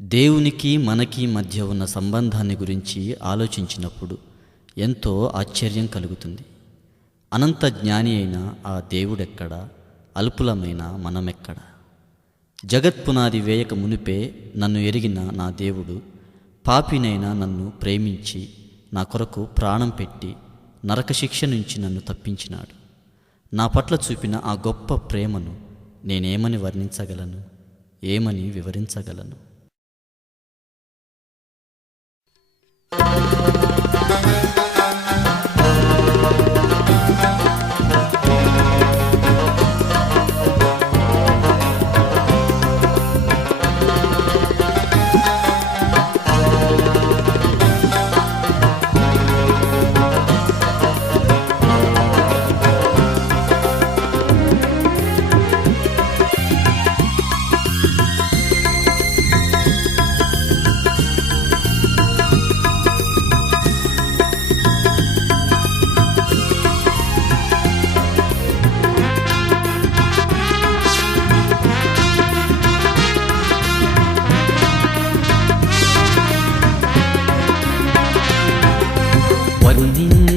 దేవునికి మనకి మధ్య ఉన్న సంబంధాన్ని గురించి ఆలోచించినప్పుడు ఎంతో ఆశ్చర్యం కలుగుతుంది. అనంత జ్ఞాని అయిన ఆ దేవుడెక్కడ, అల్పులమైన మనమెక్కడ? జగత్పునాది వేయక మునిపే నన్ను ఎరిగిన నా దేవుడు పాపినైన నన్ను ప్రేమించి నా కొరకు ప్రాణం పెట్టి నరకశిక్ష నుంచి నన్ను తప్పించినాడు. నా పట్ల చూపిన ఆ గొప్ప ప్రేమను నేనేమని వర్ణించగలను? ఏమని వివరించగలను?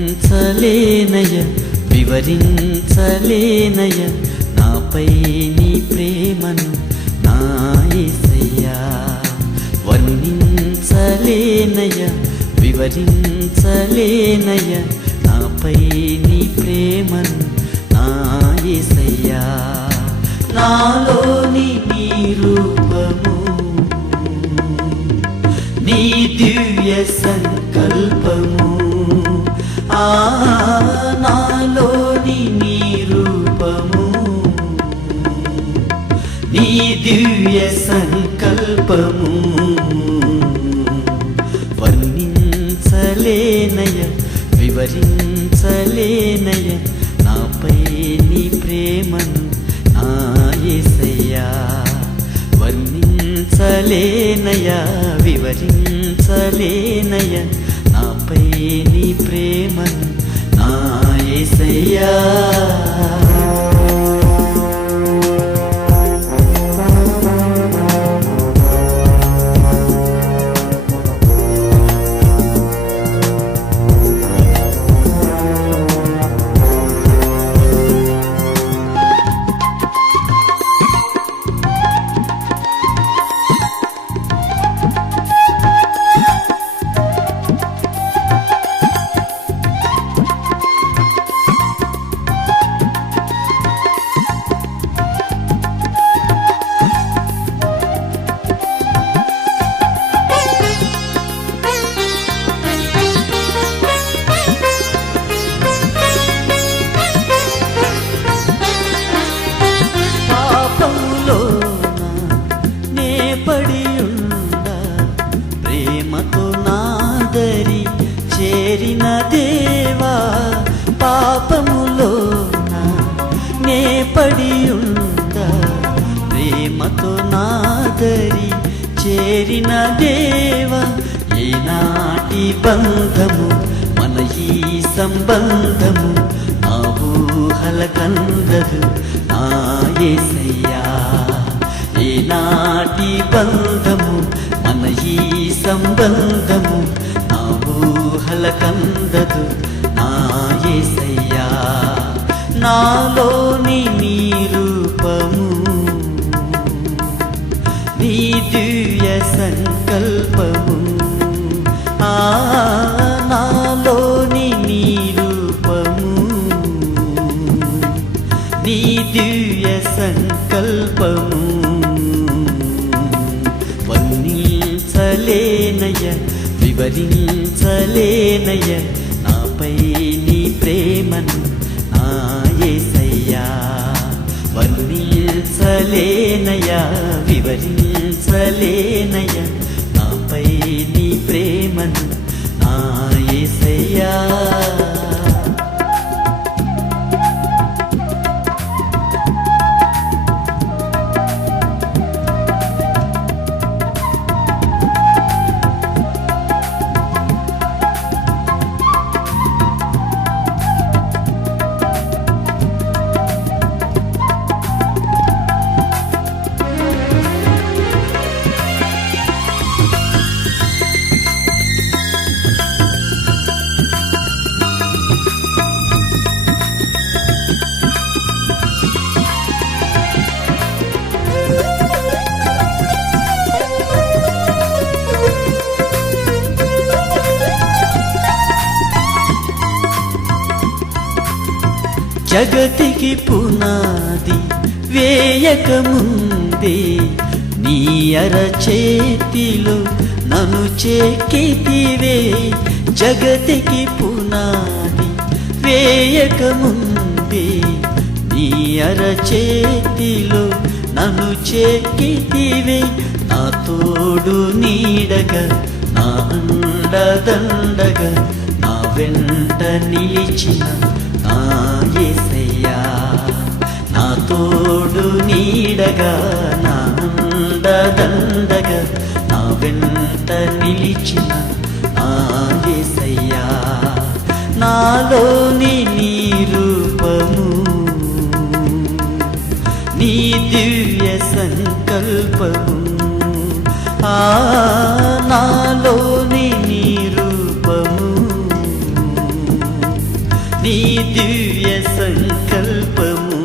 వర్ణించలేనయ వివరించలేనయ నాపై నీ ప్రేమను నా యేసయ్యా. వర్ణించలేనయ వివరించలేనయ నాపై నీ ప్రేమను నా యేసయ్యా. నాలోని నీ రూపము నీ దివ్య సంకల్పము, నాలోని నీ రూపము నీ దివ్య సంకల్పము. వర్ణించలేనయ వివరించలేనయ నాపై నీ ప్రేమను నా యేసయ్యా. వర్ణించలేనయ వివరించలేనయ నాపై నీ ప్రేమను నా యేసయ్యా. ప్రేమతో నాదరి చేరిన దేవా, పాపములోన నే పడి ఉండా ప్రేమతో నాదరి చేరిన దేవా. ఏనాటి బంధము మన ఈ సంబంధము నా ఊహల కందదు నా యేసయ్యా. ఏనాటి బంధము మన ఈ సంబంధము నా ఊహల కందదు నా యేసయ్యా. నాలోని నీ రూపము నీ దివ్య సంకల్పము, నాలోని నీ రూపము నీ దివ్య సంకల్పము. వర్ణించలేనయ వివరించలేనయ నాపై నీ ప్రేమను నా యేసయ్యా. వర్ణించలేనయ వివరించలేనయ నాపై నీ ప్రేమను నా యేసయ్యా. జగతికి పునాది వేయకముందే నీ అరచేతిలో నన్ను చెక్కితివే. జగతికి పునాది వేయకముందే నీ అరచేతిలో నన్ను చెక్కితివే. నా తోడు నీడగా, నా అండదండగా, నా వెంట నిలిచిన నా యేసయ్యా. నా తోడు నీడగా, నా అండదండగా, నా వెంట నిలిచిన నా యేసయ్యా. నాలోని నీ రూపము, నీ దివ్య సంకల్పము, నాలోని నీ రూపము, నీ దివ్య సంకల్పము.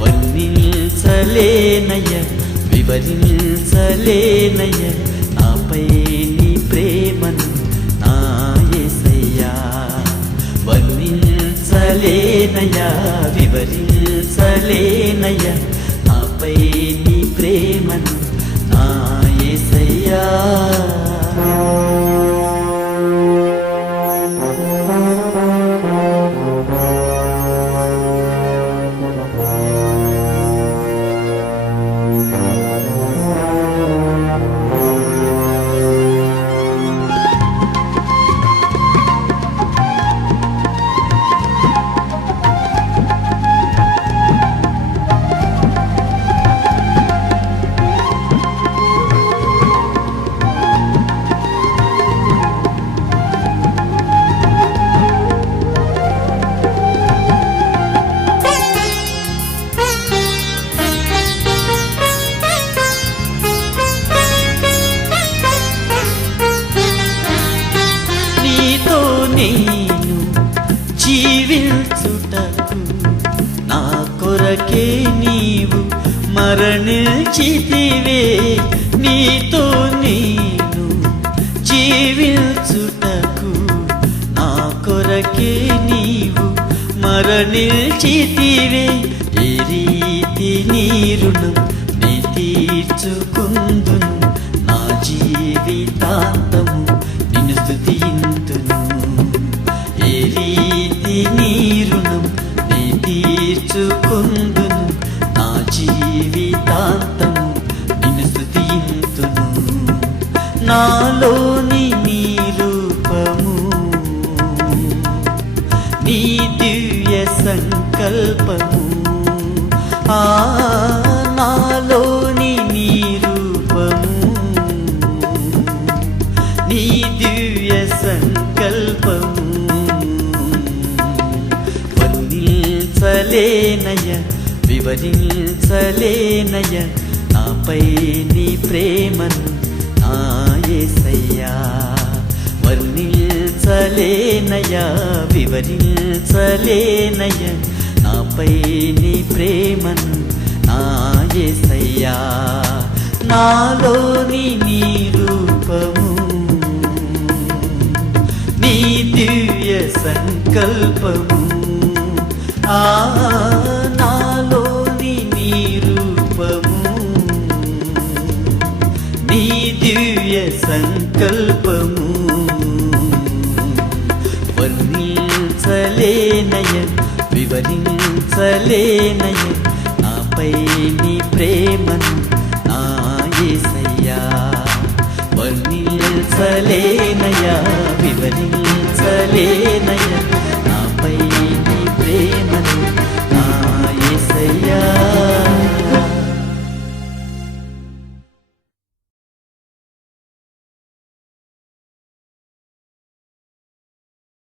వర్ణించలేనయ, వివరించలేనయ నాపై నీ ప్రేమను నా యేసయ్యా. వర్ణించలేనయ, వివరించలేనయ నాపై నీ ప్రేమను నా యేసయ్యా. నేను జీవించుటకు నా కొరకే నీవు మరణించితివే. నీతో నేను జీవించుటకు నా కొరకే నీవు మరణించితివే. ఏ రీతి నీ రుణం నే తీర్చుకుందును, నా జీవితాంతము నిన్ను స్తుతింతును. ఏ రీతి నీ రుణం నే తీర్చుకుందును, నా జీవితాంతము నిన్ను స్తుతింతును. నాలోని నీ రూపము, నీ దివ్య సంకల్పము, నాలోని నీ రూపము, నీ దివ్య సంకల్పము. వర్ణించలేనయ, వివరించలేనయ నాపై నీ ప్రేమను నా యేసయ్యా. వర్ణించలేనయ, వివరించలేనయ నాపై నీ ప్రేమను నా యేసయ్యా. నాలోని నీ రూపము, నీ దివ్య సంకల్పము, నాలోని నీ రూపము, నీ దివ్య సంకల్పము. వర్ణించలేనయ, వివరించలేనయ నాపై నీ ప్రేమను నా యేసయ్యా. వర్ణించలేనయ, వివరించలేనయ